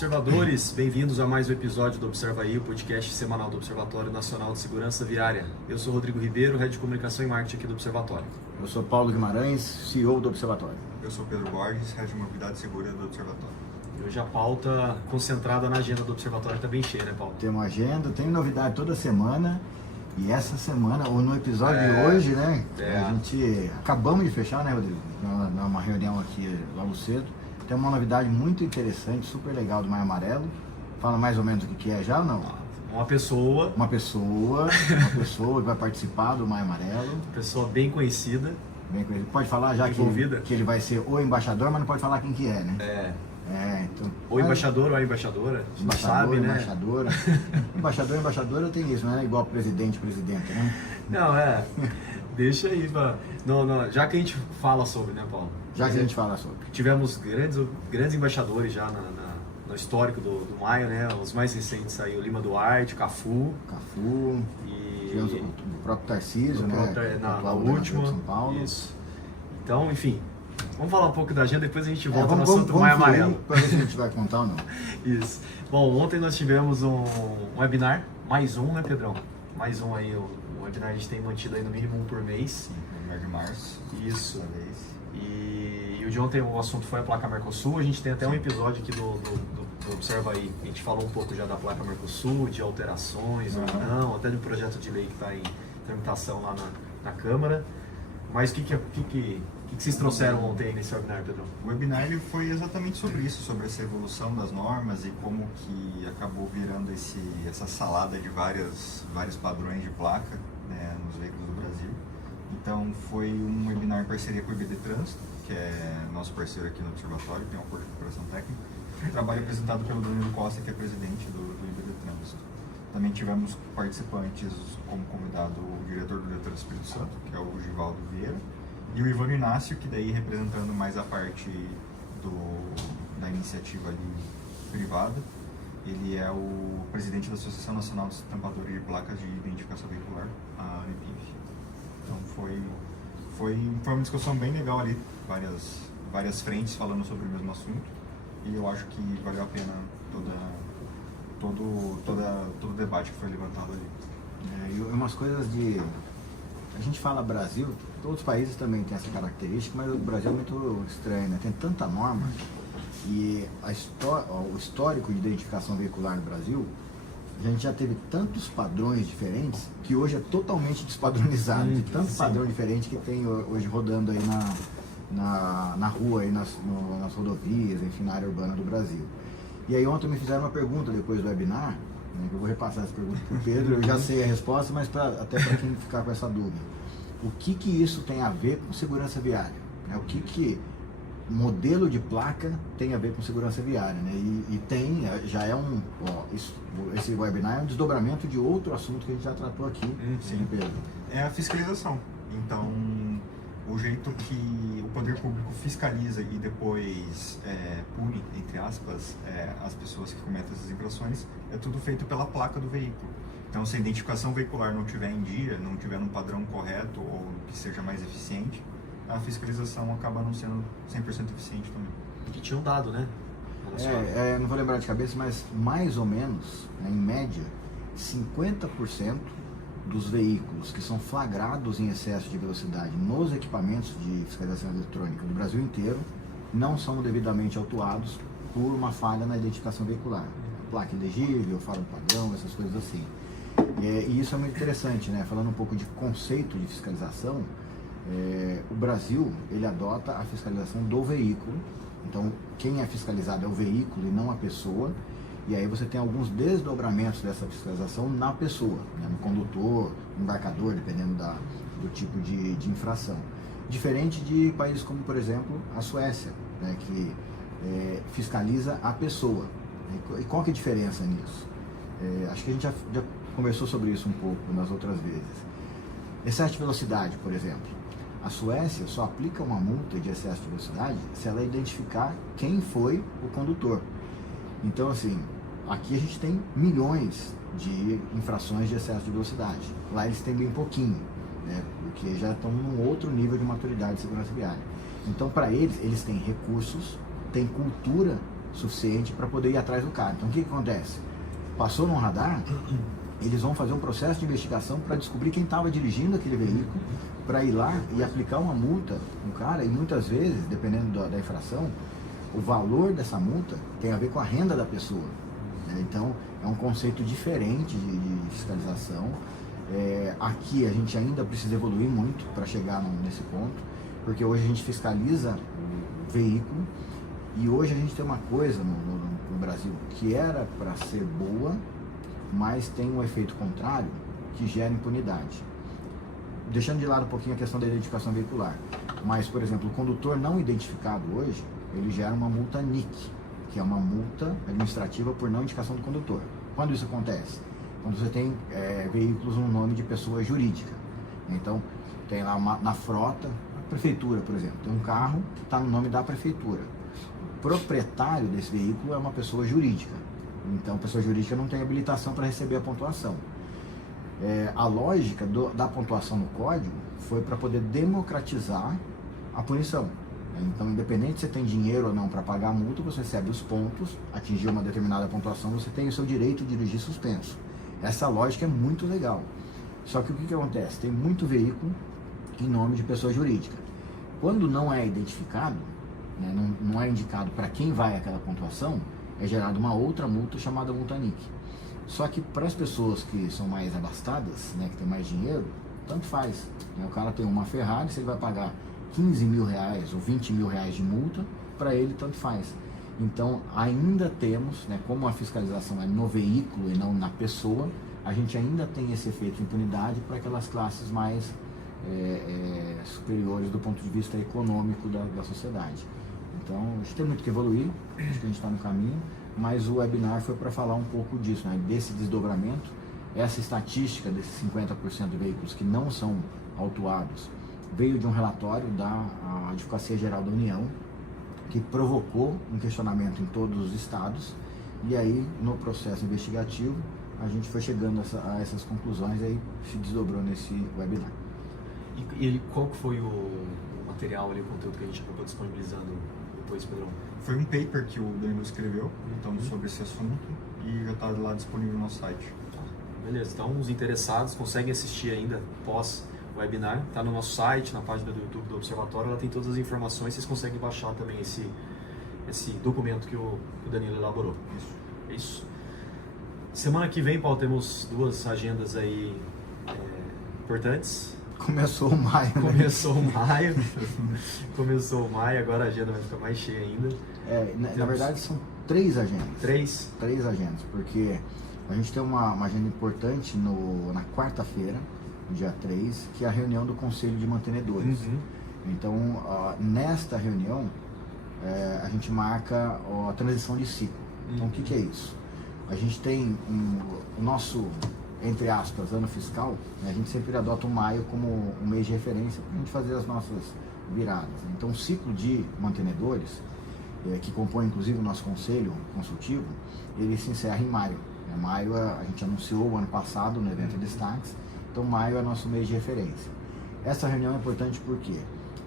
observadores, bem-vindos a mais um episódio do Observa aí, o podcast semanal do Observatório Nacional de Segurança Viária. Eu sou Rodrigo Ribeiro, Head de Comunicação e Marketing aqui do Observatório. Eu sou Paulo Guimarães, CEO do Observatório. Eu sou Pedro Borges, Head de Mobilidade Segura do Observatório. E hoje a pauta concentrada na agenda do Observatório está bem cheia, né, Paulo? Tem uma agenda, tem novidade toda semana. E essa semana, ou no episódio de hoje, né? A gente acabamos de fechar, né, Rodrigo? Numa reunião aqui logo cedo. Tem uma novidade muito interessante, super legal do Maio Amarelo. Fala mais ou menos o que é já ou não? Uma pessoa que vai participar do Maio Amarelo. Pessoa bem conhecida. Bem conhecida. Pode falar já que ele vai ser o embaixador, mas não pode falar quem que é, né? Então, ou embaixador ou a embaixadora, não sabe, né? Embaixadora tem isso, não é igual presidente, né? Não, deixa aí, não, já que a gente fala sobre, né, Paulo? Tivemos grandes embaixadores já no histórico do Maio, né? Os mais recentes aí, o Lima Duarte, Cafu. E tivemos o próprio Tarcísio, né? Na última. São Paulo. Isso. Então, enfim. Vamos falar um pouco da agenda, depois a gente volta no assunto Maio Amarelo. Para ver se a gente vai contar ou não. Isso. Bom, ontem nós tivemos um webinar, mais um, né, Pedrão? Mais um aí, o webinar a gente tem mantido aí no mínimo um por mês. No mês de março. Isso. E o de ontem o assunto foi a placa Mercosul, a gente tem até um episódio aqui do Observa aí, a gente falou um pouco já da placa Mercosul, de alterações ou não, até de um projeto de lei que está em tramitação lá na Câmara. Mas o que vocês trouxeram ontem nesse webinar, Pedro? O webinar ele foi exatamente sobre isso, sobre essa evolução das normas e como que acabou virando essa salada de vários padrões de placa, né, nos veículos do Brasil. Então foi um webinar em parceria com o IBD Trânsito, que é nosso parceiro aqui no Observatório, tem um acordo de cooperação técnica. Um trabalho apresentado pelo Danilo Costa, que é presidente do IBD Trânsito. Também tivemos participantes como convidado o diretor do Detran Espírito Santo, que é o Givaldo Vieira, e o Ivano Inácio, que daí representando mais a parte da iniciativa ali privada. Ele é o presidente da Associação Nacional de Estampadores de Placas de Identificação Veicular, a ANEPIV. Então foi uma discussão bem legal ali, várias frentes falando sobre o mesmo assunto, e eu acho que valeu a pena todo o debate que foi levantado ali. E umas coisas a gente fala Brasil, todos os países também têm essa característica, mas o Brasil é muito estranho, né? Tem tanta norma e o histórico de identificação veicular no Brasil, a gente já teve tantos padrões diferentes que hoje é totalmente despadronizado, de tanto padrão diferente que tem hoje rodando aí na rua, aí nas rodovias, enfim, na área urbana do Brasil. E aí ontem me fizeram uma pergunta depois do webinar, né, que eu vou repassar essa pergunta para o Pedro, eu já sei a resposta, mas até para quem ficar com essa dúvida. O que isso tem a ver com segurança viária? Né? O que modelo de placa tem a ver com segurança viária? Né? E tem, já é esse webinar é um desdobramento de outro assunto que a gente já tratou aqui, sim, Pedro. É a fiscalização. Então, o jeito que o poder público fiscaliza e depois pune, entre aspas, as pessoas que cometem essas infrações, é tudo feito pela placa do veículo. Então, se a identificação veicular não estiver em dia, não tiver num padrão correto ou que seja mais eficiente, a fiscalização acaba não sendo 100% eficiente também. Que tinha um dado, né? Não vou lembrar de cabeça, mas mais ou menos, né, em média, 50% dos veículos que são flagrados em excesso de velocidade nos equipamentos de fiscalização eletrônica do Brasil inteiro não são devidamente autuados por uma falha na identificação veicular. Placa ilegível, fora do padrão, essas coisas assim. E isso é muito interessante, né? Falando um pouco de conceito de fiscalização, o Brasil, ele adota a fiscalização do veículo. Então, quem é fiscalizado é o veículo e não a pessoa. E aí você tem alguns desdobramentos dessa fiscalização na pessoa, né? No condutor, no embarcador, dependendo do tipo de infração. Diferente de países como, por exemplo, a Suécia, né? Que fiscaliza a pessoa. E qual que é a diferença nisso? Acho que a gente já conversou sobre isso um pouco nas outras vezes. Excesso de velocidade, por exemplo. A Suécia só aplica uma multa de excesso de velocidade se ela identificar quem foi o condutor. Então, assim, aqui a gente tem milhões de infrações de excesso de velocidade. Lá eles têm bem pouquinho, né? Porque já estão num outro nível de maturidade de segurança viária. Então, para eles têm recursos, têm cultura suficiente para poder ir atrás do cara. Então o que acontece? Passou no radar, eles vão fazer um processo de investigação para descobrir quem estava dirigindo aquele veículo, para ir lá e aplicar uma multa no cara, e muitas vezes, dependendo da infração, o valor dessa multa tem a ver com a renda da pessoa. Então, é um conceito diferente de fiscalização. Aqui a gente ainda precisa evoluir muito para chegar nesse ponto, porque hoje a gente fiscaliza o veículo, e hoje a gente tem uma coisa no Brasil que era para ser boa, mas tem um efeito contrário que gera impunidade. Deixando de lado um pouquinho a questão da identificação veicular, mas, por exemplo, o condutor não identificado hoje, ele gera uma multa NIC, que é uma multa administrativa por não indicação do condutor. Quando isso acontece? Quando você tem veículos no nome de pessoa jurídica. Então, tem lá na frota, a prefeitura, por exemplo, tem um carro que está no nome da prefeitura. O proprietário desse veículo é uma pessoa jurídica. Então, a pessoa jurídica não tem habilitação para receber a pontuação. A lógica da pontuação no código foi para poder democratizar a punição. Então, independente se você tem dinheiro ou não para pagar a multa, você recebe os pontos, atingiu uma determinada pontuação, você tem o seu direito de dirigir suspenso. Essa lógica é muito legal. Só que o que acontece? Tem muito veículo em nome de pessoa jurídica. Quando não é identificado, né, não é indicado para quem vai aquela pontuação, é gerada uma outra multa chamada multa NIC. Só que para as pessoas que são mais abastadas, né, que tem mais dinheiro, tanto faz. Né? O cara tem uma Ferrari, se ele vai pagar 15 mil reais ou 20 mil reais de multa, para ele tanto faz. Então ainda temos, né, como a fiscalização é no veículo e não na pessoa, a gente ainda tem esse efeito de impunidade para aquelas classes mais superiores do ponto de vista econômico da sociedade. Então a gente tem muito que evoluir, acho que a gente está no caminho, mas o webinar foi para falar um pouco disso, né, desse desdobramento, essa estatística desses 50% de veículos que não são autuados, veio de um relatório da Advocacia Geral da União, que provocou um questionamento em todos os estados, e aí no processo investigativo a gente foi chegando a essas conclusões e aí se desdobrou nesse webinar. E qual que foi o material ali, o conteúdo que a gente acabou disponibilizando depois, Pedrão? Foi um paper que o Danilo escreveu, então, sobre esse assunto, e já está lá disponível no site. Beleza, então os interessados conseguem assistir ainda pós webinar, está no nosso site, na página do YouTube do Observatório, ela tem todas as informações, vocês conseguem baixar também esse documento que o Danilo elaborou. Isso. Semana que vem, Paulo, temos duas agendas aí importantes. Começou o maio. Começou o maio, agora a agenda vai ficar mais cheia ainda. Na verdade são 3 agendas. 3 agendas, porque a gente tem uma agenda importante na quarta-feira, dia 3, que é a reunião do Conselho de Mantenedores. Então, nesta reunião, a gente marca a transição de ciclo. Então, o que é isso? A gente tem o nosso, entre aspas, ano fiscal, né? A gente sempre adota o maio como um mês de referência para a gente fazer as nossas viradas. Então, o ciclo de mantenedores, que compõe inclusive o nosso conselho consultivo, ele se encerra em maio. Maio a gente anunciou o ano passado no evento de destaques, então maio é nosso mês de referência. Essa reunião é importante por quê?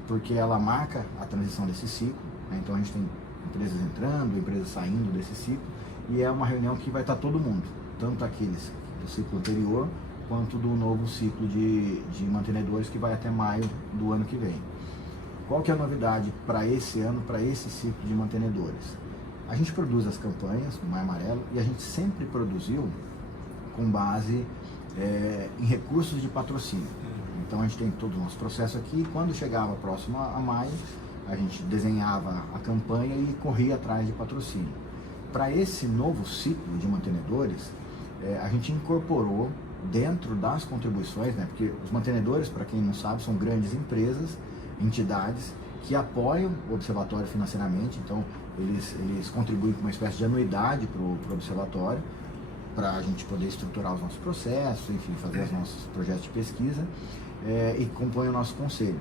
Porque ela marca a transição desse ciclo, né? Então a gente tem empresas entrando, empresas saindo desse ciclo, e é uma reunião que vai estar todo mundo, tanto aqueles do ciclo anterior, quanto do novo ciclo de mantenedores que vai até maio do ano que vem. Qual que é a novidade para esse ano, para esse ciclo de mantenedores? A gente produz as campanhas no Maio Amarelo e a gente sempre produziu com base em recursos de patrocínio. Então a gente tem todo o nosso processo aqui, e quando chegava próximo a maio, a gente desenhava a campanha e corria atrás de patrocínio. Para esse novo ciclo de mantenedores, a gente incorporou dentro das contribuições, né, porque os mantenedores, para quem não sabe, são grandes empresas, entidades que apoiam o Observatório financeiramente, então eles contribuem com uma espécie de anuidade para o Observatório, para a gente poder estruturar os nossos processos, enfim, fazer os nossos projetos de pesquisa, e compõem o nosso conselho.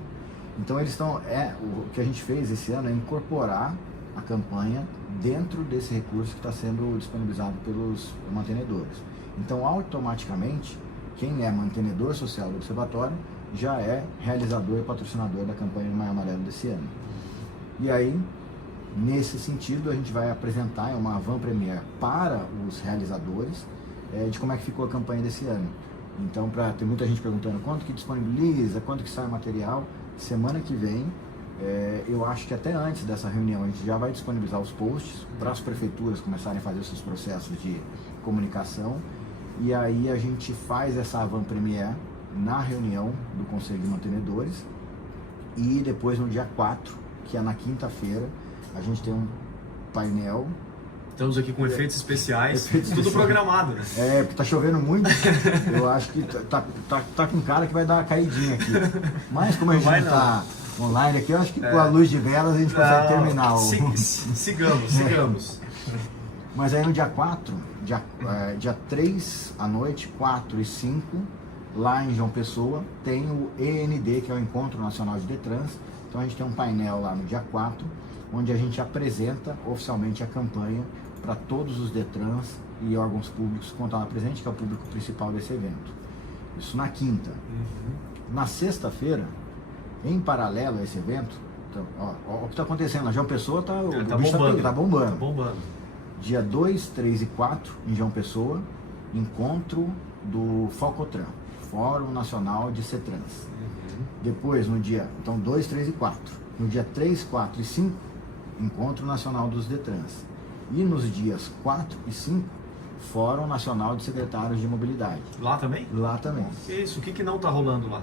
Então eles estão, o que a gente fez esse ano é incorporar a campanha dentro desse recurso que está sendo disponibilizado pelos mantenedores. Então automaticamente, quem é mantenedor social do Observatório já é realizador e patrocinador da campanha do Maio Amarelo desse ano. E aí, Nesse sentido, a gente vai apresentar uma van premiere para os realizadores de como é que ficou a campanha desse ano. Então, tem muita gente perguntando quanto que disponibiliza, quanto que sai material. Semana que vem, eu acho que até antes dessa reunião, a gente já vai disponibilizar os posts para as prefeituras começarem a fazer os seus processos de comunicação. E aí a gente faz essa van premiere na reunião do Conselho de Mantenedores. E depois, no dia 4, que é na quinta-feira, a gente tem um painel. Estamos aqui com efeitos especiais, tudo programado, né? Porque tá chovendo muito, eu acho que tá com cara que vai dar uma caidinha aqui. Mas como a gente não tá online aqui, eu acho que com a luz de velas a gente consegue terminar. Sigamos. Mas aí no dia 4, dia 3 à noite, 4 e 5, lá em João Pessoa, tem o END, que é o Encontro Nacional de Detrans. Então a gente tem um painel lá no dia 4, onde a gente apresenta oficialmente a campanha para todos os Detrans e órgãos públicos que vão estar lá presente, que é o público principal desse evento. Isso na quinta. Na sexta-feira, em paralelo a esse evento, então, ó, o que está acontecendo, a João Pessoa tá bombando. Dia 2, 3 e 4, em João Pessoa, encontro do Focotran, Fórum Nacional de CETRANS. Depois, no dia, então 2, 3 e 4. No dia 3, 4 e 5, Encontro Nacional dos Detrans. E nos dias 4 e 5, Fórum Nacional de Secretários de Mobilidade. Lá também? Lá também. Que isso? O que não está rolando lá?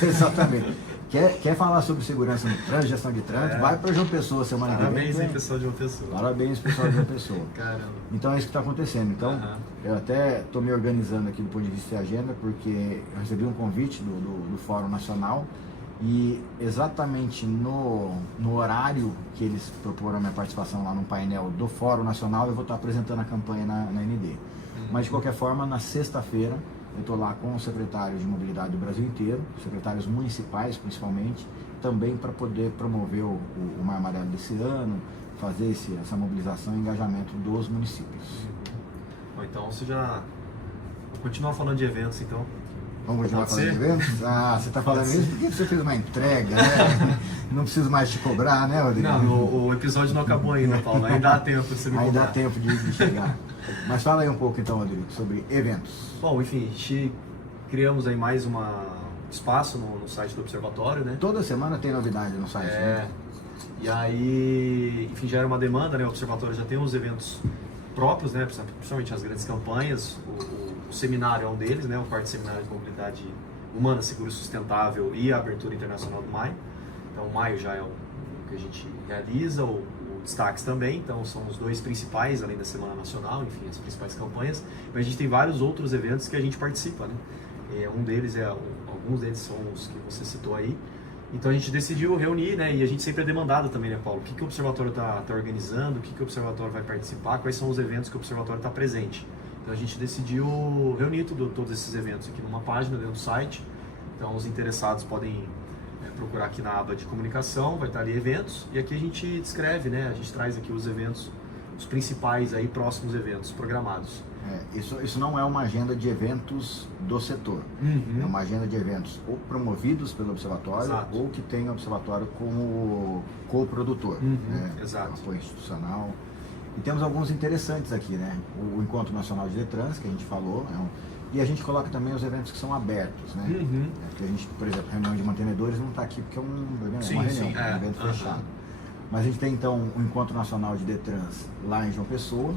Exatamente. Quer falar sobre segurança no trânsito, gestão de trânsito? Vai para João Pessoa semana que vem. Parabéns, hein, pessoal de João Pessoa. Parabéns, pessoal de João Pessoa. Caramba. Então é isso que está acontecendo. Então, eu até estou me organizando aqui do ponto de vista de agenda, porque eu recebi um convite do Fórum Nacional e exatamente no horário que eles proporam a minha participação lá no painel do Fórum Nacional, eu vou estar apresentando a campanha na ND. Mas de qualquer forma, na sexta-feira, eu estou lá com os secretários de mobilidade do Brasil inteiro, secretários municipais principalmente, também para poder promover o Maio Amarelo desse ano, fazer essa mobilização e engajamento dos municípios. Bom, então você já... Vou continuar falando de eventos, então. Vamos continuar falando de eventos? Você está falando isso porque você fez uma entrega, né? Não preciso mais te cobrar, né, Rodrigo? Não, o episódio não acabou ainda, Paulo. Ainda dá tempo de você me cobrar. Ainda dá tempo de chegar. Mas fala aí um pouco então, Rodrigo, sobre eventos. Bom, enfim, a gente criamos aí mais um espaço no site do Observatório, né? Toda semana tem novidade no site, né? E aí, enfim, já era uma demanda, né? O Observatório já tem uns eventos próprios, né? Principalmente as grandes campanhas. O seminário é um deles, né? O quarto seminário de mobilidade humana, segura e sustentável e a abertura internacional do Maio. Então, o Maio já é o que a gente realiza, o Destaques também, então são os dois principais, além da Semana Nacional, enfim, as principais campanhas. Mas a gente tem vários outros eventos que a gente participa, né? Alguns deles são os que você citou aí. Então a gente decidiu reunir, né? E a gente sempre é demandado também, né, Paulo? O que o Observatório está organizando, o que o Observatório vai participar, quais são os eventos que o Observatório está presente. Então a gente decidiu reunir todos esses eventos aqui numa página dentro do site. Então os interessados podem procurar aqui na aba de comunicação, vai estar ali eventos, e aqui a gente descreve, né? A gente traz aqui os eventos, os principais aí, próximos eventos programados. Isso não é uma agenda de eventos do setor, é uma agenda de eventos ou promovidos pelo Observatório, ou que tem o Observatório como co-produtor, Exato. Apoio institucional. E temos alguns interessantes aqui, né? O Encontro Nacional de Detrans, que a gente falou, e a gente coloca também os eventos que são abertos, né? Porque a gente, por exemplo, a reunião de mantenedores não está aqui porque é uma reunião, é um evento fechado. Mas a gente tem então o Encontro Nacional de Detrans lá em João Pessoa.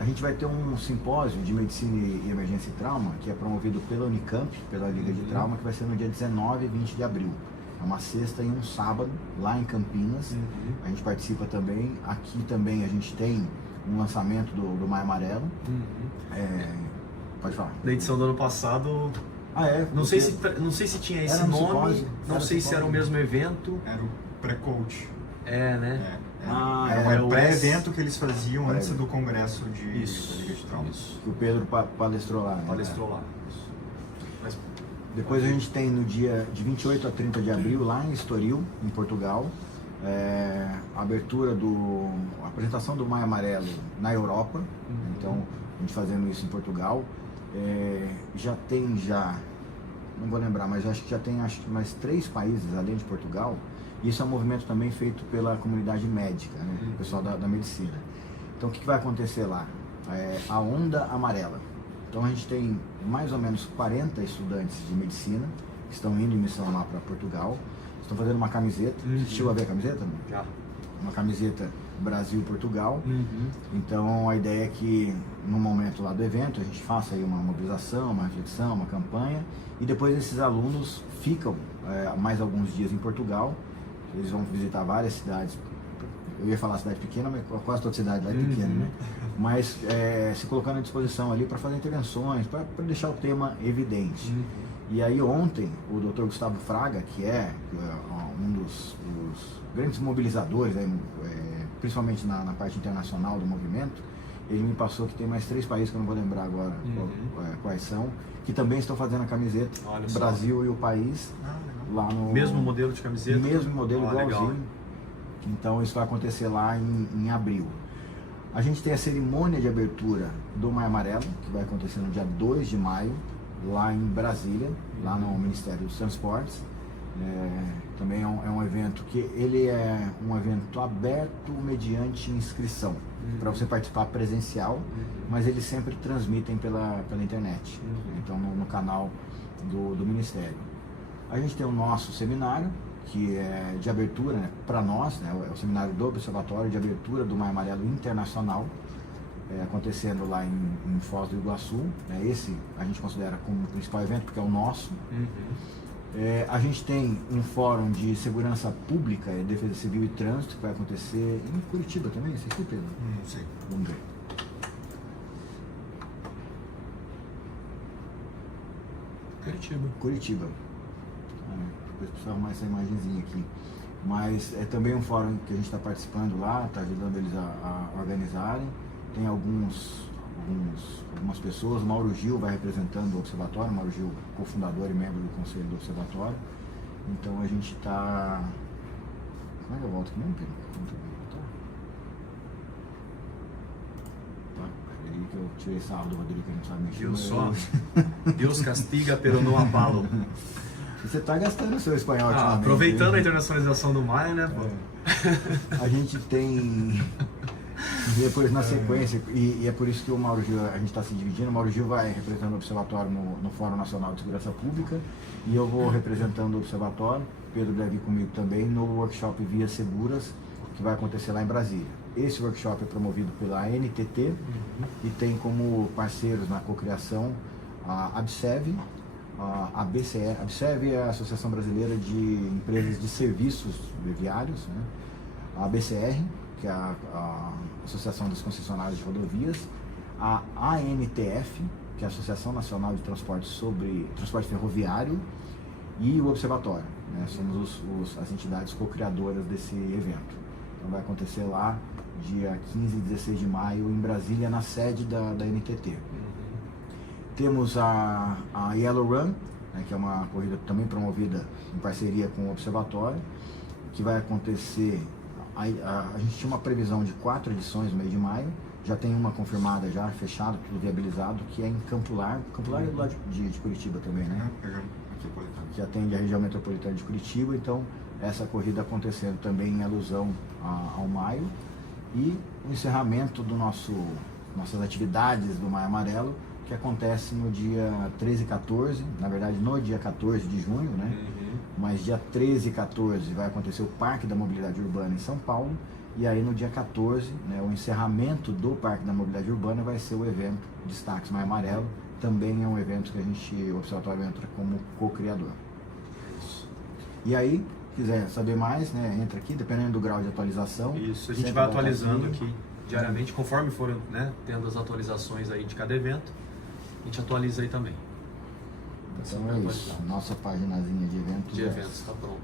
A gente vai ter um simpósio de medicina e emergência e trauma, que é promovido pela Unicamp, pela Liga de Trauma, que vai ser no dia 19 e 20 de abril. É uma sexta e um sábado, lá em Campinas. A gente participa também. Aqui também a gente tem um lançamento do Maio Amarelo. Pode falar. Na edição do ano passado, não sei se tinha esse nome, não sei se era o mesmo evento. Era o pré-coach. Né? Era o pré-evento que eles faziam antes do congresso da Liga de Trauma. Que o Pedro palestrou lá. Mas, depois a gente tem no dia de 28 a 30 de abril, lá em Estoril, em Portugal, a apresentação do Maio Amarelo na Europa. Então, a gente fazendo isso em Portugal. Já tem não vou lembrar, mas acho que já tem mais 3 países além de Portugal. Isso é um movimento também feito pela comunidade médica, né? O pessoal da medicina. Então o que vai acontecer lá? A onda amarela. Então a gente tem mais ou menos 40 estudantes de medicina que estão indo em missão lá para Portugal. Estão fazendo uma camiseta. Você chegou a ver a camiseta? Já. Uma camiseta Brasil-Portugal. Então a ideia é que no momento lá do evento a gente faça aí uma mobilização, uma reflexão, uma campanha, e depois esses alunos ficam mais alguns dias em Portugal. Eles vão visitar várias cidades. Eu ia falar cidade pequena, mas quase toda cidade lá é pequena, né? Mas se colocando à disposição ali para fazer intervenções, para deixar o tema evidente. E aí ontem o Dr. Gustavo Fraga, que é um dos grandes mobilizadores, principalmente na parte internacional do movimento, ele me passou que tem mais 3 países, que eu não vou lembrar agora quais são, que também estão fazendo a camiseta. Olha só. Brasil e o país, lá no... Mesmo modelo de camiseta? Mesmo modelo, igualzinho. Legal. Então isso vai acontecer lá em abril. A gente tem a cerimônia de abertura do Maio Amarelo, que vai acontecer no dia 2 de maio, lá em Brasília, lá no Ministério dos Transportes. Também é um evento que ele é um evento aberto mediante inscrição, para você participar presencial, mas eles sempre transmitem pela internet, então no canal do Ministério. A gente tem o nosso seminário, que é de abertura, né, para nós, né, é o seminário do Observatório de Abertura do Maio Amarelo Internacional, acontecendo lá em Foz do Iguaçu. Esse a gente considera como o principal evento, porque é o nosso. A gente tem um fórum de segurança pública, defesa civil e trânsito, que vai acontecer em Curitiba também, esse aqui, Pedro? Não sei. Vamos ver. Curitiba. Depois precisa arrumar essa imagenzinha aqui. Mas é também um fórum que a gente está participando lá, está ajudando eles a organizarem. Tem algumas pessoas. Mauro Gil vai representando o Observatório, Mauro Gil, cofundador e membro do Conselho do Observatório. Então a gente está... Como é que eu volto aqui mesmo, Pedro? Tá, peraí que eu tirei sarro do Rodrigo, que a gente sabe mexer. Viu só? Deus castiga, pero não abalo. Você está gastando o seu espanhol ultimamente. Aproveitando a internacionalização do Maia, né? A gente tem... Depois na sequência, e é por isso que o Mauro Gil, a gente está se dividindo. O Mauro Gil vai representando o Observatório no Fórum Nacional de Segurança Pública, e eu vou representando o Observatório. Pedro deve ir comigo também no workshop Vias Seguras, que vai acontecer lá em Brasília. Esse workshop é promovido pela ANTT e tem como parceiros na cocriação a ABSEV, a BCE. A ABSEV é a Associação Brasileira de Empresas de Serviços Viários, né? A BCR, que é a Associação das Concessionárias de Rodovias, a ANTF, que é a Associação Nacional de Transporte Ferroviário, e o Observatório, né? Somos as entidades co-criadoras desse evento. Então vai acontecer lá dia 15 e 16 de maio em Brasília, na sede da NTT. Temos a Yellow Run, né, que é uma corrida também promovida em parceria com o Observatório, que vai acontecer... A gente tinha uma previsão de 4 edições no mês de maio, já tem uma confirmada, já fechada, tudo viabilizado, que é em Campo Largo. Campo Largo é do lado de Curitiba também, né? Que atende a região metropolitana de Curitiba. Então essa corrida acontecendo também em alusão ao maio. E o encerramento nossas atividades do Maio Amarelo, que acontece no dia 13 e 14, na verdade no dia 14 de junho, né? Mas dia 13 e 14 vai acontecer o Parque da Mobilidade Urbana em São Paulo, e aí no dia 14, né, o encerramento do Parque da Mobilidade Urbana vai ser o evento Destaques Maio Amarelo. Também é um evento que o Observatório entra como co-criador. E aí, quiser saber mais, né, entra aqui, dependendo do grau de atualização. Isso, a gente vai atualizando aqui diariamente, conforme forem, né, tendo as atualizações aí de cada evento, a gente atualiza aí também. Então é isso, nossa paginazinha de eventos. De eventos, tá pronto.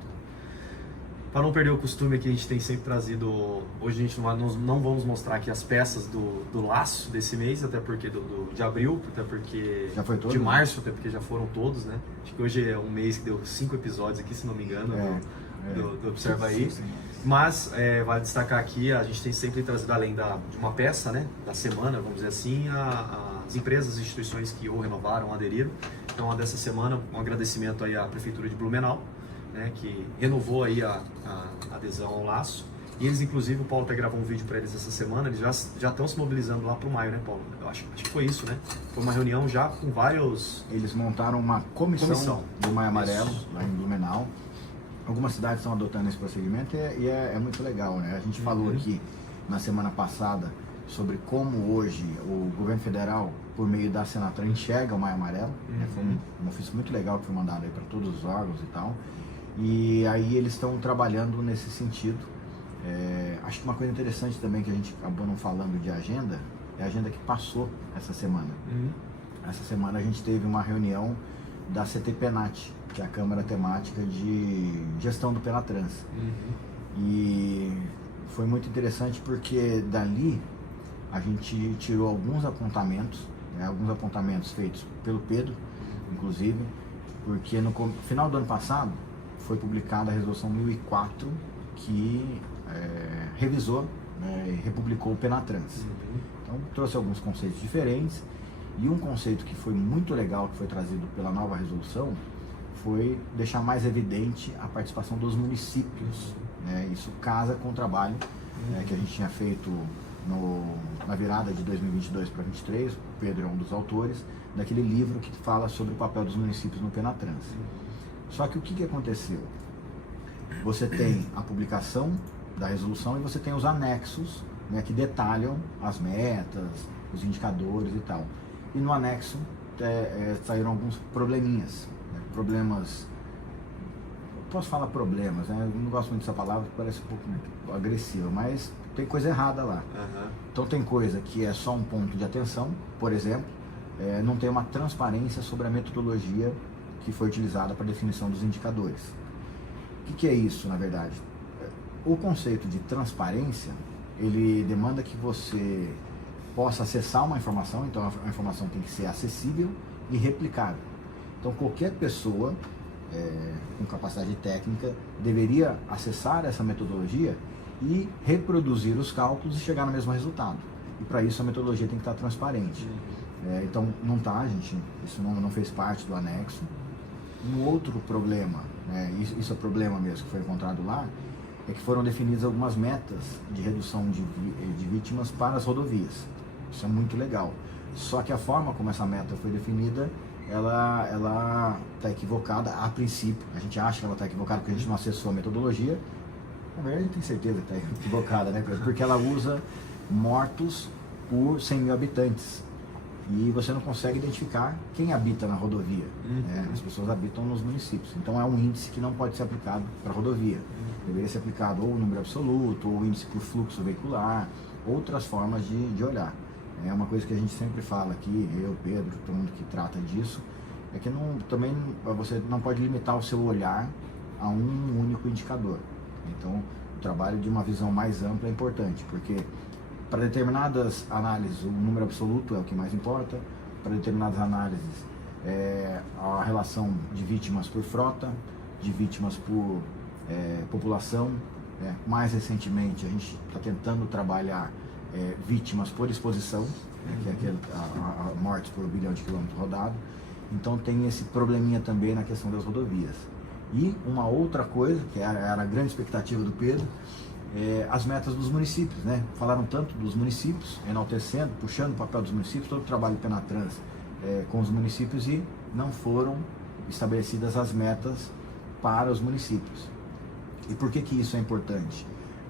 Para não perder o costume que a gente tem sempre trazido, hoje a gente não vamos mostrar aqui as peças do laço desse mês, até porque de abril, até porque Já foi todo, de né? março, até porque já foram todos, né? Acho que hoje é um mês que deu 5 episódios aqui, se não me engano, do Observa Aí. Mas vale destacar aqui, a gente tem sempre trazido, além de uma peça, né, da semana, vamos dizer assim, as empresas e instituições que ou renovaram, ou aderiram. Então, a dessa semana, um agradecimento aí à Prefeitura de Blumenau, né, que renovou aí a adesão ao laço. E eles, inclusive, o Paulo até gravou um vídeo para eles essa semana, eles já estão se mobilizando lá para o maio, né, Paulo? Eu acho que foi isso, né? Foi uma reunião já com vários... Eles montaram uma comissão do Maio Amarelo, lá em Blumenau. Algumas cidades estão adotando esse procedimento e é muito legal, né? A gente falou aqui na semana passada sobre como hoje o governo federal, por meio da Senator, enxerga o Maio Amarelo. Foi um ofício muito legal que foi mandado aí para todos os órgãos e tal. E aí eles estão trabalhando nesse sentido. Acho que uma coisa interessante também que a gente acabou não falando de agenda, é a agenda que passou essa semana. Essa semana a gente teve uma reunião da CT-PENAT, que é a Câmara Temática de Gestão do Penatrans. E foi muito interessante porque dali a gente tirou alguns apontamentos, né, alguns apontamentos feitos pelo Pedro, inclusive, porque no final do ano passado foi publicada a Resolução 1004, que revisou, né, e republicou o Penatrans. Então trouxe alguns conceitos diferentes, e um conceito que foi muito legal, que foi trazido pela nova resolução, foi deixar mais evidente a participação dos municípios, né? Isso casa com o trabalho que a gente tinha feito na virada de 2022 para 2023, o Pedro é um dos autores, daquele livro que fala sobre o papel dos municípios no Penatrans. Só que o que aconteceu? Você tem a publicação da resolução e você tem os anexos, né, que detalham as metas, os indicadores e tal. E no anexo saíram alguns probleminhas, né, problemas, posso falar problemas, né, eu não gosto muito dessa palavra, parece um pouco agressiva, mas tem coisa errada lá. Então tem coisa que é só um ponto de atenção, por exemplo, não tem uma transparência sobre a metodologia que foi utilizada para a definição dos indicadores. O que é isso, na verdade? O conceito de transparência, ele demanda que você possa acessar uma informação, então a informação tem que ser acessível e replicável. Então qualquer pessoa com capacidade técnica deveria acessar essa metodologia e reproduzir os cálculos e chegar no mesmo resultado. E para isso a metodologia tem que estar transparente. Então não está, gente, isso não fez parte do anexo. Um outro problema, isso é problema mesmo que foi encontrado lá, é que foram definidas algumas metas de redução de vítimas para as rodovias. Isso é muito legal. Só que a forma como essa meta foi definida, ela está equivocada a princípio. A gente acha que ela está equivocada porque a gente não acessou a metodologia. Na verdade, a gente tem certeza que está equivocada, né? Porque ela usa mortos por 100 mil habitantes. E você não consegue identificar quem habita na rodovia. As pessoas habitam nos municípios. Então é um índice que não pode ser aplicado para a rodovia. Deveria ser aplicado ou o número absoluto, ou o índice por fluxo veicular, outras formas de olhar. É uma coisa que a gente sempre fala aqui, eu, Pedro, todo mundo que trata disso, é que também você não pode limitar o seu olhar a um único indicador. Então, o trabalho de uma visão mais ampla é importante, porque para determinadas análises o número absoluto é o que mais importa, para determinadas análises a relação de vítimas por frota, de vítimas por população. Mais recentemente a gente está tentando trabalhar vítimas por exposição, que é a mortes por 1 bilhão de quilômetros rodados. Então tem esse probleminha também na questão das rodovias. E uma outra coisa, que era a grande expectativa do Pedro, as metas dos municípios, né? Falaram tanto dos municípios, enaltecendo, puxando o papel dos municípios, todo o trabalho Penatrans com os municípios, e não foram estabelecidas as metas para os municípios. E por que isso é importante?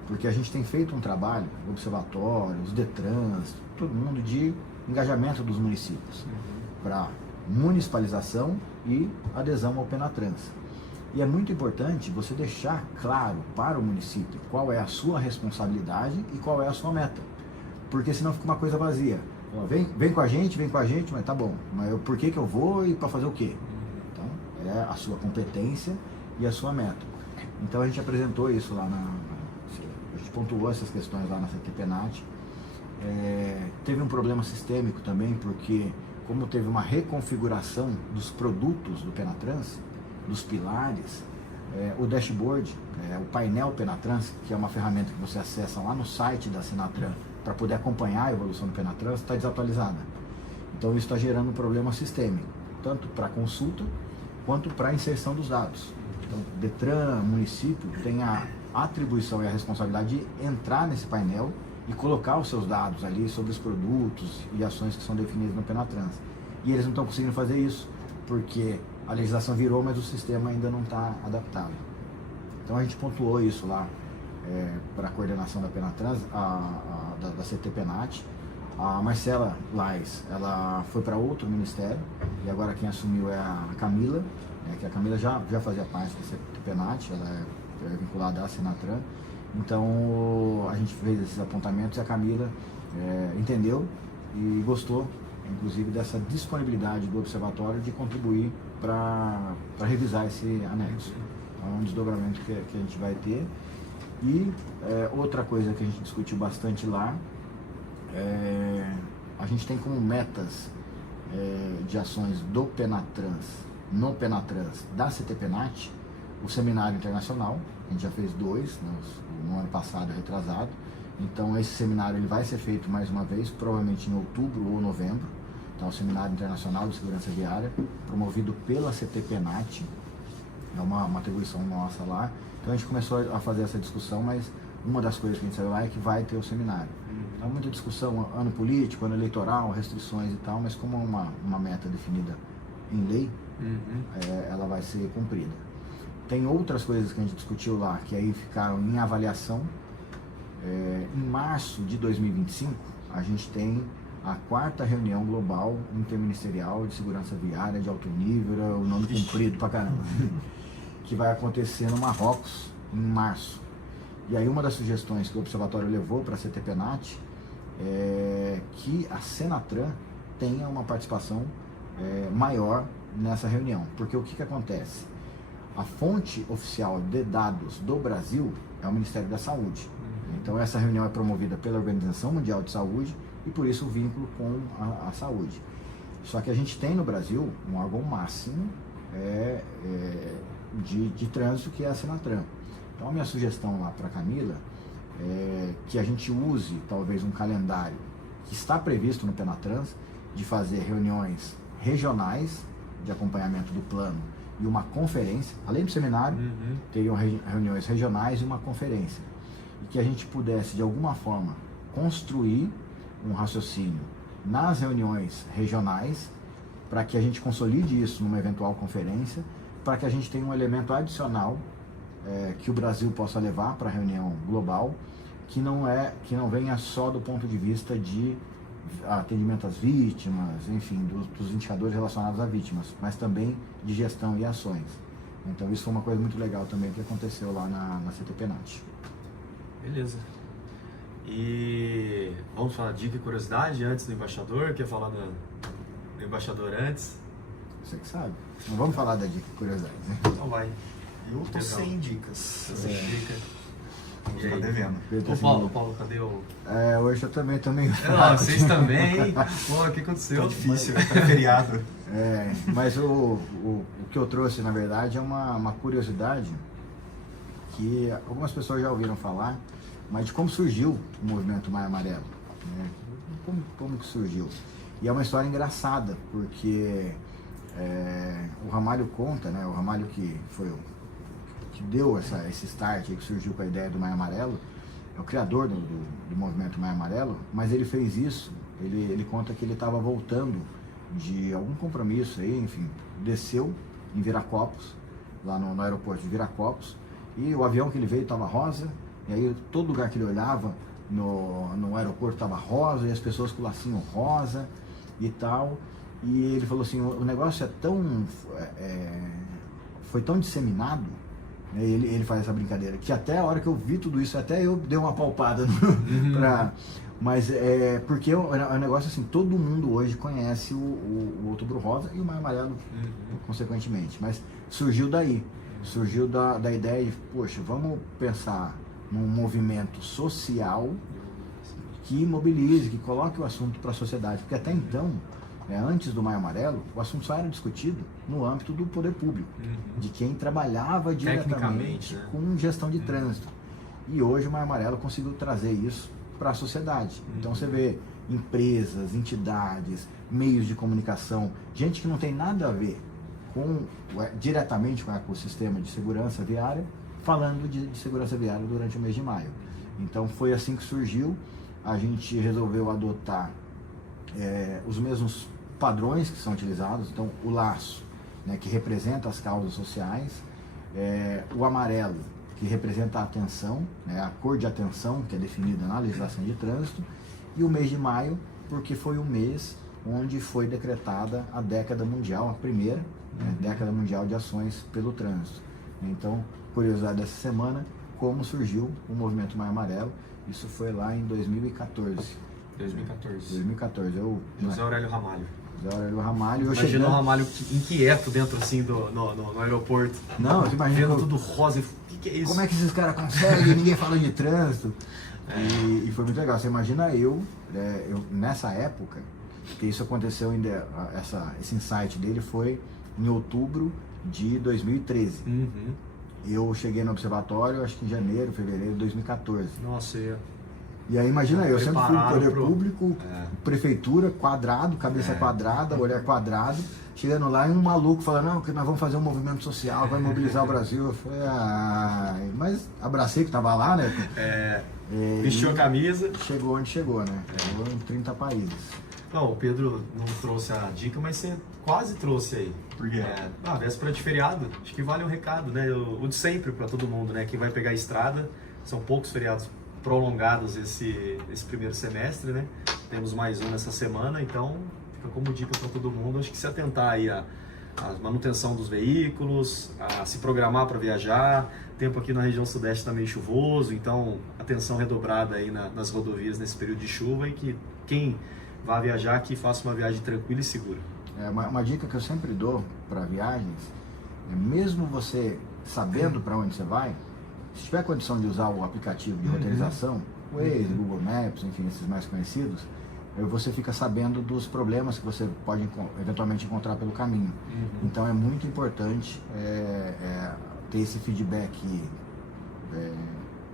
Porque a gente tem feito um trabalho, o observatório, os DETRANS, todo mundo, de engajamento dos municípios para municipalização e adesão ao Penatrans. E é muito importante você deixar claro para o município qual é a sua responsabilidade e qual é a sua meta. Porque senão fica uma coisa vazia. Vem com a gente, mas tá bom. Mas por que eu vou e para fazer o quê? Então, é a sua competência e a sua meta. Então a gente apresentou isso lá a gente pontuou essas questões lá na CTPNAT. Teve um problema sistêmico também, porque como teve uma reconfiguração dos produtos do Penatrans, dos pilares, o dashboard, o painel Penatrans, que é uma ferramenta que você acessa lá no site da Senatran para poder acompanhar a evolução do Penatrans, está desatualizada. Então isso está gerando um problema sistêmico, tanto para consulta quanto para inserção dos dados. Então, Detran, município, tem a atribuição e a responsabilidade de entrar nesse painel e colocar os seus dados ali sobre os produtos e ações que são definidas no Penatrans. E eles não estão conseguindo fazer isso, porque a legislação virou, mas o sistema ainda não está adaptado. Então a gente pontuou isso lá para a coordenação da Penatrans, da CTPNAT. A Marcela Lais, ela foi para outro ministério, e agora quem assumiu é a Camila, que a Camila já fazia parte da CTPNAT, ela é vinculada à Senatran. Então a gente fez esses apontamentos e a Camila entendeu e gostou, inclusive, dessa disponibilidade do observatório de contribuir para revisar esse anexo. Então, é um desdobramento que a gente vai ter. E outra coisa que a gente discutiu bastante lá, a gente tem como metas de ações do Penatrans, no Penatrans da CTPNAT, o seminário internacional. A gente já fez 2 no ano passado, retrasado. Então esse seminário ele vai ser feito mais uma vez, provavelmente em outubro ou novembro. Então, o Seminário Internacional de Segurança Viária, promovido pela CTPNAT, é uma atribuição nossa lá. Então a gente começou a fazer essa discussão, mas uma das coisas que a gente saiu lá é que vai ter o seminário. Então muita discussão, ano político, ano eleitoral, restrições e tal, mas como uma meta definida em lei, ela vai ser cumprida. Tem outras coisas que a gente discutiu lá, que aí ficaram em avaliação. Em março de 2025, a gente tem a 4ª reunião global interministerial de segurança viária de alto nível, o nome comprido pra caramba, que vai acontecer no Marrocos, em março. E aí uma das sugestões que o Observatório levou para a CTPNAT é que a Senatran tenha uma participação maior nessa reunião. Porque o que acontece? A fonte oficial de dados do Brasil é o Ministério da Saúde. Então essa reunião é promovida pela Organização Mundial de Saúde e por isso o vínculo com a saúde. Só que a gente tem no Brasil um órgão máximo de trânsito, que é a Senatran. Então a minha sugestão lá para a Camila é que a gente use talvez um calendário que está previsto no Penatrans de fazer reuniões regionais de acompanhamento do plano e uma conferência, além do seminário, teriam reuniões regionais e uma conferência. E que a gente pudesse de alguma forma construir um raciocínio nas reuniões regionais para que a gente consolide isso numa eventual conferência, para que a gente tenha um elemento adicional que o Brasil possa levar para a reunião global, que não venha só do ponto de vista de atendimento às vítimas, enfim, dos indicadores relacionados a vítimas, mas também de gestão e ações. Então isso foi uma coisa muito legal também que aconteceu lá na CTPNAT. Beleza. E vamos falar dica e curiosidade antes do embaixador? Quer falar do embaixador antes? Você que sabe. Não vamos falar da dica e curiosidade, né? Então vai. Eu tô sem dicas. Sem dica. E aí? Devendo. Ô Paulo, cadê o... Hoje eu também tô meio... vocês também? Pô, o que aconteceu? Tá difícil, é feriado. Mas o que eu trouxe, na verdade, é uma curiosidade que algumas pessoas já ouviram falar, mas de como surgiu o movimento Maio Amarelo, né? Como que surgiu. E é uma história engraçada, porque o Ramalho conta, né? O Ramalho que foi que deu esse start, que surgiu com a ideia do Maio Amarelo, é o criador do movimento Maio Amarelo, mas ele fez isso, ele conta que ele estava voltando de algum compromisso aí, enfim, desceu em Viracopos, lá no aeroporto de Viracopos, e o avião que ele veio estava rosa, e aí todo lugar que ele olhava no aeroporto estava rosa, e as pessoas com lacinho rosa e tal, e ele falou assim, o negócio foi tão disseminado, né, ele faz essa brincadeira, que até a hora que eu vi tudo isso, até eu dei uma palpada mas porque é um negócio assim, todo mundo hoje conhece o Outubro Rosa e o Maio Amarelo, consequentemente, mas surgiu daí. surgiu da ideia de, poxa, vamos pensar num movimento social que mobilize, que coloque o assunto para a sociedade, porque até então, antes do Maio Amarelo, o assunto só era discutido no âmbito do poder público, de quem trabalhava diretamente, né, com gestão de trânsito. E hoje o Maio Amarelo conseguiu trazer isso para a sociedade. Então você vê empresas, entidades, meios de comunicação, gente que não tem nada a ver diretamente com o ecossistema de segurança viária, falando de segurança viária durante o mês de maio. Então foi assim que surgiu. A gente resolveu adotar os mesmos padrões que são utilizados. Então o laço, né, que representa as causas sociais, o amarelo, que representa a atenção, né, a cor de atenção que é definida na legislação de trânsito, e o mês de maio, porque foi o mês onde foi decretada a década mundial, a primeira década mundial de ações pelo trânsito. Então, curiosidade dessa semana, como surgiu o movimento Maio Amarelo. Isso foi lá em 2014. 2014. José Aurélio Ramalho. José Aurélio Ramalho. Imagina o Ramalho inquieto dentro assim no aeroporto. Não, você imagina. Vendo tudo rosa. O que é isso? Como é que esses caras conseguem? Ninguém fala de trânsito. E foi muito legal. Você imagina eu nessa época, que isso aconteceu ainda, esse insight dele foi em outubro de 2013. Eu cheguei no observatório, acho que em janeiro, fevereiro de 2014. Nossa, E aí imagina, eu sempre fui poder público, prefeitura, quadrado, cabeça quadrada, olhar quadrado, chegando lá e um maluco falando, não, que nós vamos fazer um movimento social, vai mobilizar o Brasil. Eu falei, mas abracei que tava lá, né? Vestiu a camisa. Chegou onde chegou, né? Chegou em 30 países. Não, o Pedro não trouxe a dica, mas você quase trouxe aí. Por quê? Véspera de feriado, acho que vale um recado, né? O de sempre para todo mundo, né? Quem vai pegar a estrada, são poucos feriados prolongados esse primeiro semestre, né? Temos mais um nessa semana, então fica como dica para todo mundo, acho que se atentar aí à manutenção dos veículos, a se programar para viajar. O tempo aqui na região sudeste está meio chuvoso, então atenção redobrada aí nas rodovias nesse período de chuva, e que quem vá viajar, que faça uma viagem tranquila e segura. Uma dica que eu sempre dou para viagens, mesmo você sabendo para onde você vai, se tiver condição de usar o aplicativo de roteirização, o Waze, Google Maps, enfim, esses mais conhecidos, você fica sabendo dos problemas que você pode eventualmente encontrar pelo caminho. Então é muito importante ter esse feedback,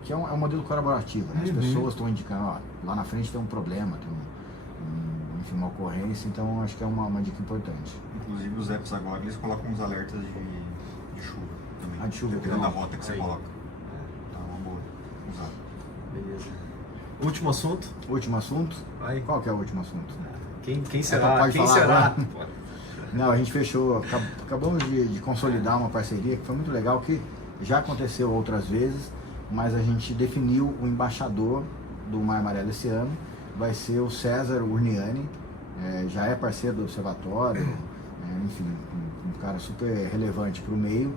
que é um modelo colaborativo, né? As pessoas estão indicando, lá na frente tem um problema, tem enfim, uma ocorrência, então acho que é uma dica importante. Inclusive os apps agora, eles colocam uns alertas de chuva também. De chuva, dependendo da rota que você coloca. Então é uma boa usar. Beleza. Último assunto? Último assunto? Vai. Qual que é o último assunto? Quem será? Pode Quem falar será? agora? Não, a gente fechou, acabamos de consolidar uma parceria que foi muito legal, que já aconteceu outras vezes, mas a gente definiu o embaixador do Maio Amarelo esse ano. Vai ser o César Urniani, já é parceiro do observatório, enfim, um cara super relevante para o meio,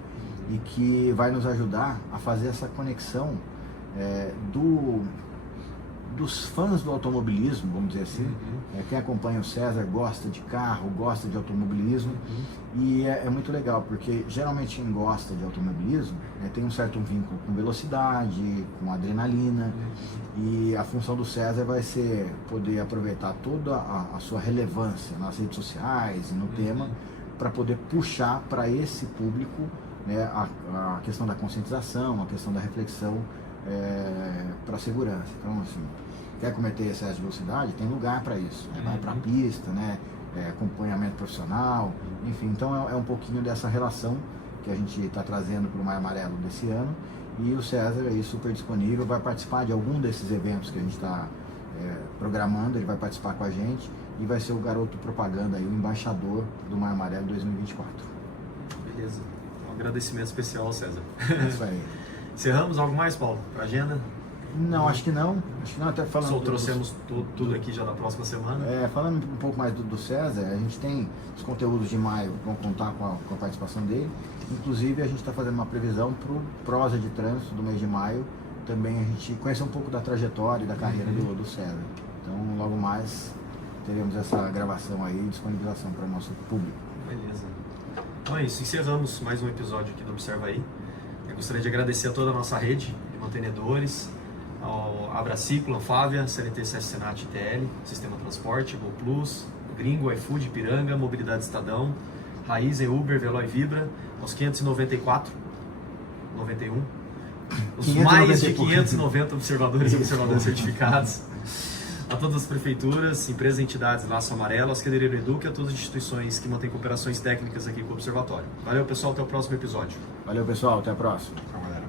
e que vai nos ajudar a fazer essa conexão dos fãs do automobilismo, vamos dizer assim. Quem acompanha o César gosta de carro, gosta de automobilismo, e é muito legal, porque geralmente quem gosta de automobilismo tem um certo vínculo com velocidade, com adrenalina, e a função do César vai ser poder aproveitar toda a sua relevância nas redes sociais e no tema, para poder puxar para esse público a questão da conscientização, a questão da reflexão para a segurança. Então, assim, quer cometer excesso de velocidade, tem lugar para isso, vai para a pista, acompanhamento profissional, enfim. Então é um pouquinho dessa relação que a gente está trazendo para o Maio Amarelo desse ano, e o César aí super disponível, vai participar de algum desses eventos que a gente está programando, ele vai participar com a gente e vai ser o garoto propaganda, aí, o embaixador do Maio Amarelo 2024. Beleza, um agradecimento especial ao César. É isso aí. Encerramos algo mais, Paulo, para a agenda? Não, acho que não, até falando... Só trouxemos tudo aqui já da próxima semana. Falando um pouco mais do César, a gente tem os conteúdos de maio, vão contar com a participação dele. Inclusive a gente está fazendo uma previsão para o Prosa de Trânsito do mês de maio, também a gente conhece um pouco da trajetória e da carreira do César. Então logo mais teremos essa gravação aí e disponibilização para o nosso público. Beleza. Então é isso, encerramos mais um episódio aqui do Observa Aí. Eu gostaria de agradecer a toda a nossa rede de mantenedores, ao Abraciclo, Anfávia, CNT Senat ITL, Sistema Transporte, Gol Plus, Gringo, iFood, Ipiranga, Mobilidade Estadão, Raizen, Uber, Veloy Vibra, aos 594, 91, os mais de 590 observadores e observadoras certificados, a todas as prefeituras, empresas e entidades Laço Amarelo, aos que aderiram ao Eduque, a todas as instituições que mantêm cooperações técnicas aqui com o Observatório. Valeu, pessoal, até o próximo episódio. Valeu, pessoal, até a próxima. Tchau, galera.